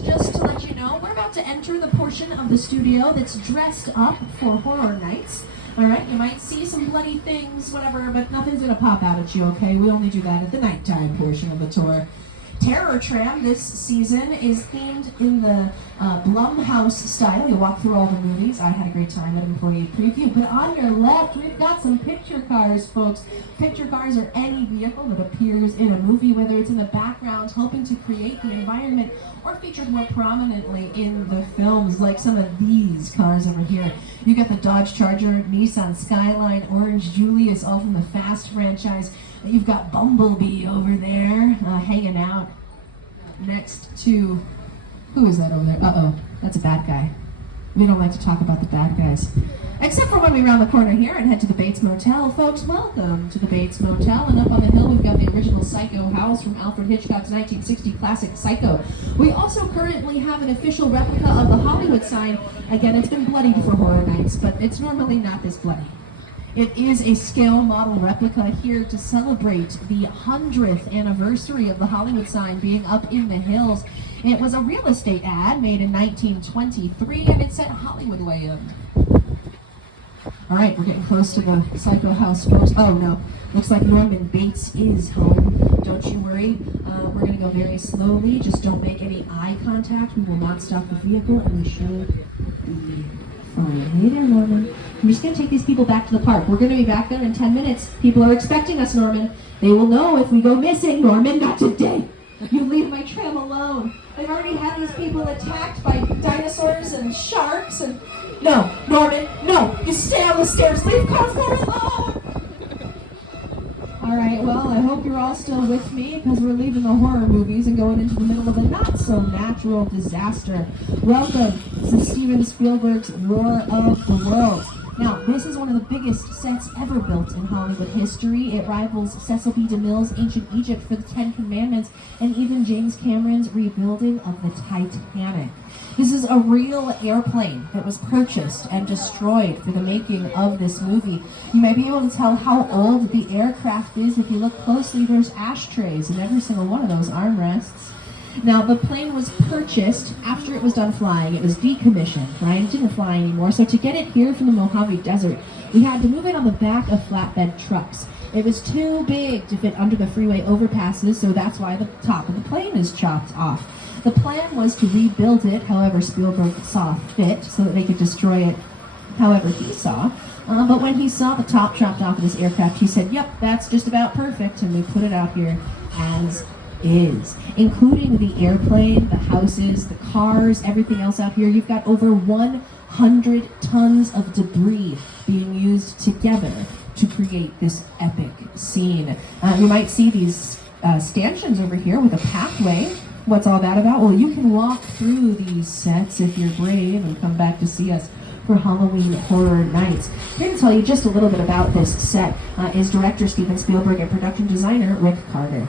just to let you know, we're about to enter the portion of the studio that's dressed up for horror nights. All right, you might see some bloody things, whatever, but nothing's gonna pop out at you, okay? We only do that at the nighttime portion of the tour. Terror Tram this season is themed in the Blumhouse style. You walk through all the movies. I had a great time at employee preview. But on your left, we've got some picture cars, folks. Picture cars are any vehicle that appears in a movie, whether it's in the background, helping to create the environment, or featured more prominently in the films, like some of these cars over here. You got the Dodge Charger, Nissan Skyline, Orange Julius, all from the Fast franchise. You've got Bumblebee over there, hanging out next to, who is that over there? Uh-oh, that's a bad guy. We don't like to talk about the bad guys. Except for when we round the corner here and head to the Bates Motel. Folks, welcome to the Bates Motel. And up on the hill, we've got the original Psycho house from Alfred Hitchcock's 1960 classic Psycho. We also currently have an official replica of the Hollywood sign. Again, it's been bloodied for horror nights, but it's normally not this bloody. It is a scale model replica here to celebrate the 100th anniversary of the Hollywood sign being up in the hills. It was a real estate ad made in 1923, and it said Hollywood land. All right, we're getting close to the Psycho house, folks. Oh no, looks like Norman Bates is home. Don't you worry. We're going to go very slowly. Just don't make any eye contact. We will not stop the vehicle, and we should be fine. Hey there, Norman. I'm just going to take these people back to the park. We're going to be back there in 10 minutes. People are expecting us, Norman. They will know if we go missing. Norman, not today. You leave my tram alone. They've already had these people attacked by dinosaurs and sharks and... No, Norman, no. You stay on the stairs. Leave car 4 alone. All right, well, I hope you're all still with me because we're leaving the horror movies and going into the middle of a not-so-natural disaster. Welcome to Steven Spielberg's War of the Worlds. Now, this is one of the biggest sets ever built in Hollywood history. It rivals Cecil B. DeMille's Ancient Egypt for the Ten Commandments and even James Cameron's rebuilding of the Titanic. This is a real airplane that was purchased and destroyed for the making of this movie. You might be able to tell how old the aircraft is. If you look closely, there's ashtrays in every single one of those armrests. Now, the plane was purchased after it was done flying. It was decommissioned, right? It didn't fly anymore. So to get it here from the Mojave Desert, we had to move it on the back of flatbed trucks. It was too big to fit under the freeway overpasses, so that's why the top of the plane is chopped off. The plan was to rebuild it however Spielberg saw fit, so that they could destroy it however he saw. But when he saw the top chopped off of this aircraft, he said, yep, that's just about perfect, and we put it out here as is, including the airplane, the houses, the cars, everything else out here. You've got over 100 tons of debris being used together to create this epic scene. You might see these stanchions over here with a pathway. What's all that about? Well, you can walk through these sets if you're brave and come back to see us for Halloween Horror Nights. Here to tell you just a little bit about this set is director Steven Spielberg and production designer Rick Carter.